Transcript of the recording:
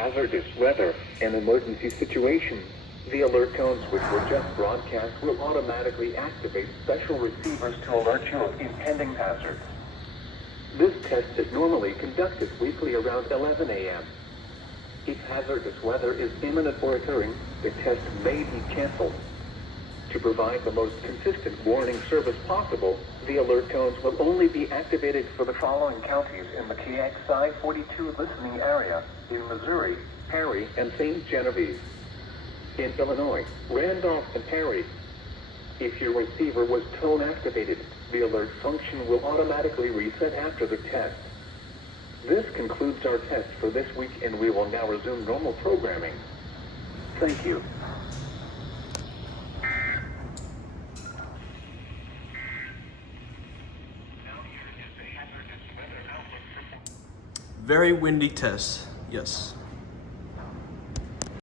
hazardous weather and emergency situations, the alert tones which were just broadcast will automatically activate special receivers to alert you of impending hazards. This test is normally conducted weekly around 11 a.m. If hazardous weather is imminent or occurring, the test may be canceled. To provide the most consistent warning service possible, the alert tones will only be activated for the following counties in the KXI42 listening area in Missouri, Perry, and St. Genevieve. In Illinois, Randolph and Perry. If your receiver was tone activated, the alert function will automatically reset after the test. This concludes our test for this week, and we will now resume normal programming. Thank you. Very windy test, yes.